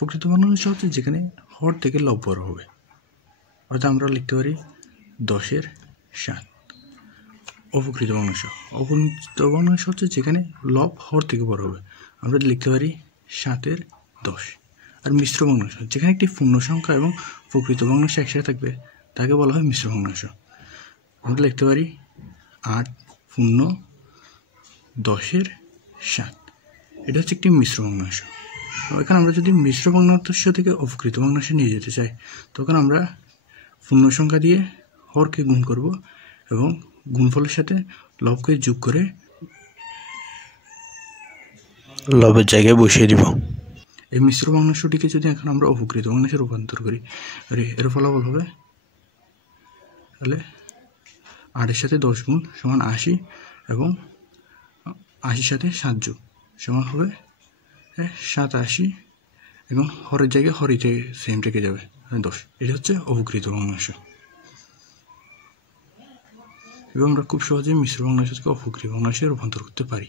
প্রকৃত ভগ্নাংশ হচ্ছে যেখানে হর থেকে লব বড় হবে, অর্থাৎ আমরা লিখতে পারি 10/7। অপ্রকৃত ভগ্নাংশ ভগ্নাংশ হচ্ছে যেখানে লব হর থেকে বড় হবে, আমরা লিখতে পারি 7/10। আর মিশ্র ভগ্নাংশ যেখানে একটি পূর্ণ সংখ্যা এবং প্রকৃত ভগ্নাংশ একসাথে থাকবে তাকে বলা হয় মিশ্র ভগ্নাংশ, আমরা লিখতে পারি 8/10/7। এটা হচ্ছে একটি মিশ্র ভগ্নাংশ। এখানে আমরা যদি মিশ্র ভগ্নাংশ থেকে অপ্রকৃত ভগ্নাংশে নিয়ে যেতে চাই তখন আমরা পূর্ণ সংখ্যা দিয়ে হরকে গুণ করব এবং গুণফলের সাথে লবকে যোগ করে লবের জায়গায় বসিয়ে দিব। এই মিশ্র ভগ্নাংশটিকে যদি এখন আমরা অপ্রকৃত ভগ্নাংশে রূপান্তর করি, এর ফলাফল হবে তাহলে 8-এর সাথে 10 গুণ সমান 80 এবং 80-র সাথে 7 যোগ সমান হবে 87 এবং হরের জায়গায় হরই সেম থেকে যাবে 10। এটা হচ্ছে অপ্রকৃত ভগ্নাংশ এবং আমরা খুব সহজে মিশ্র ভগ্নাংশ থেকে অপ্রকৃত ভগ্নাংশে রূপান্তর করতে পারি।